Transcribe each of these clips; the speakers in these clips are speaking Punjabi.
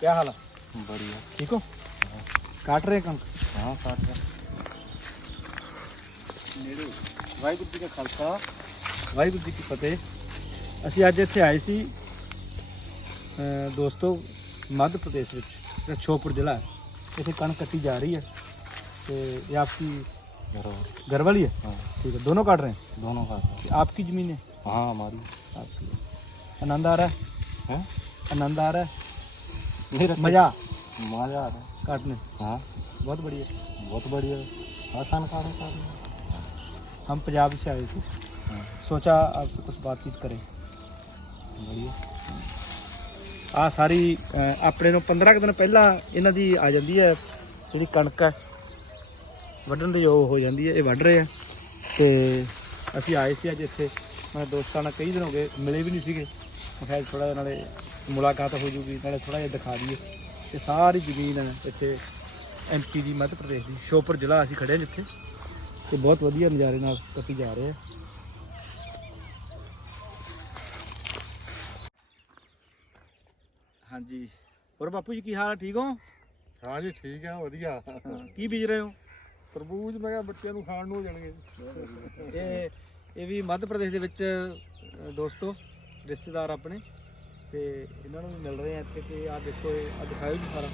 क्या हाल है बढ़िया ठीक हो काट रहे कम हाँ काट रहे ਵਾਹਿਗੁਰੂ ਜੀ ਦਾ ਖਾਲਸਾ ਵਾਹਿਗੁਰੂ ਜੀ ਕੀ ਫਤਿਹ ਅਸੀਂ ਅੱਜ ਇੱਥੇ ਆਏ ਸੀ ਦੋਸਤੋ ਮੱਧ ਪ੍ਰਦੇਸ਼ ਵਿੱਚ ਰਛੋਪੁਰ ਜ਼ਿਲ੍ਹਾ ਇੱਥੇ ਕਣਕ ਕੱਟੀ ਜਾ ਰਹੀ ਹੈ ਤੇ ਇਹ ਆਪਕੀ घर वाली है हाँ। ठीक है दोनों काट रहे हैं दोनों काट रहे हैं आपकी ज़मीन है हाँ हमारी आपकी आनंद आ रहा है, है? आनंद आ रहा है नहीं रखते मज़ा मजा आ रहा काटने है हाँ बहुत बढ़िया बहुत बढ़िया आसान काम है काम हम पंजाब से आए थे हाँ सोचा आपसे कुछ बातचीत करें बढ़िया ਆ ਸਾਰੀ ਅਹ, ਆਪਣੇ ਨੂੰ 15 ਕੁ ਦਿਨ ਪਹਿਲਾਂ ਇਹਨਾਂ ਦੀ ਆ ਜਾਂਦੀ ਹੈ ਜਿਹੜੀ ਕਣਕ ਹੈ ਵੱਢਣ ਦੀ ਉਹ ਹੋ ਜਾਂਦੀ ਹੈ ਇਹ ਵੱਢ ਰਹੇ ਆ ਤੇ ਅਸੀਂ ਆਏ ਸੀ ਅੱਜ ਇੱਥੇ ਮੈਂ ਦੋਸਤਾਂ ਨਾਲ ਕਈ ਦਿਨ ਹੋ ਗਏ ਮਿਲੇ ਵੀ ਨਹੀਂ ਸੀਗੇ ਮੈਂ ਕਿਹਾ ਥੋੜਾ ਜਿਹਾ ਨਾਲੇ ਮੁਲਾਕਾਤ ਹੋ ਜੂਗੀ ਨਾਲੇ ਥੋੜਾ ਜਿਹਾ ਦਿਖਾ ਦਈਏ। ਤੇ ਸਾਰੀ ਜ਼ਮੀਨ ਇੱਥੇ ਐਮਪੀ ਦੀ ਮੱਧ ਪ੍ਰਦੇਸ਼ ਦੀ ਸ਼ੋਪਰ ਜ਼ਿਲ੍ਹਾ ਅਸੀਂ ਖੜੇ ਹਾਂ ਜਿੱਥੇ। ਤੇ ਬਹੁਤ ਵਧੀਆ ਨਜ਼ਾਰੇ ਨਾਲ ਅਸੀਂ ਜਾ ਰਹੇ ਹਾਂ। ਹਾਂਜੀ। ਹੋਰ ਬਾਪੂ ਜੀ ਕੀ ਹਾਲ ਹੈ ਠੀਕ ਹੋ? ਹਾਂ ਜੀ ਠੀਕ ਆ ਵਧੀਆ। ਕੀ ਬੀਜ ਰਹੇ ਹੋ? ਤਰਬੂਜ ਮੈਂ ਕਿਹਾ ਬੱਚਿਆਂ ਨੂੰ ਖਾਣ ਨੂੰ ਹੋ ਜਾਣਗੇ। ਇਹ ਇਹ ਵੀ ਮੱਧ ਪ੍ਰਦੇਸ਼ ਦੇ ਵਿੱਚ ਦੋਸਤੋ ਰਿਸ਼ਤੇਦਾਰ ਆਪਣੇ। ਤੇ ਇਹਨਾਂ ਨੂੰ ਵੀ ਮਿਲ ਰਹੇ ਆ ਇੱਥੇ ਤੇ ਆ ਦੇਖੋ ਇਹ ਆ ਦਿਖਾਇਓ ਜੀ ਸਾਰਾ।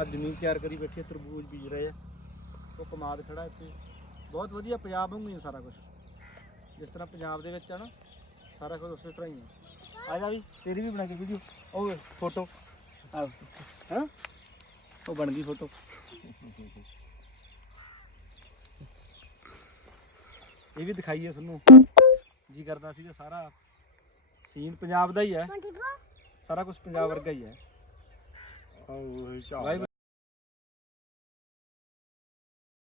ਆ ਜ਼ਮੀਨ ਤਿਆਰ ਕਰੀ ਬੈਠੀ ਤਰਬੂਜ ਬੀਜ ਰਹੇ ਆ। ਉਹ ਕਮਾਦ ਖੜਾ ਇੱਥੇ। ਬਹੁਤ ਵਧੀਆ, ਪੰਜਾਬ ਵਾਂਗੂ ਹੀ ਹੈ ਸਾਰਾ ਕੁਝ ਜਿਸ ਤਰ੍ਹਾਂ ਪੰਜਾਬ ਦੇ ਵਿੱਚ ਆ ਨਾ, ਸਾਰਾ ਕੁਝ ਉਸੇ ਤਰ੍ਹਾਂ ਹੀ ਹੈ ਆ ਜਾ ਵੀ, ਤੇਰੀ ਵੀ ਬਣਾ ਕੇ ਵੀਡੀਓ। ਉਹ ਫੋਟੋ। ਆ ਹਾਂ? ਉਹ ਬਣ ਗਈ ਫੋਟੋ। ਇਹ ਵੀ ਦਿਖਾਈਏ ਤੁਹਾਨੂੰ। ਜੀ ਕਰਦਾ ਸੀ ਸੀਗਾ ਸਾਰਾ। ਸੀਨ ਪੰਜਾਬ ਦਾ ਹੀ ਹੈ। ਸਾਰਾ ਕੁਝ ਪੰਜਾਬ ਵਰਗਾ ਹੀ ਹੈ। ਆਹ ਉਹ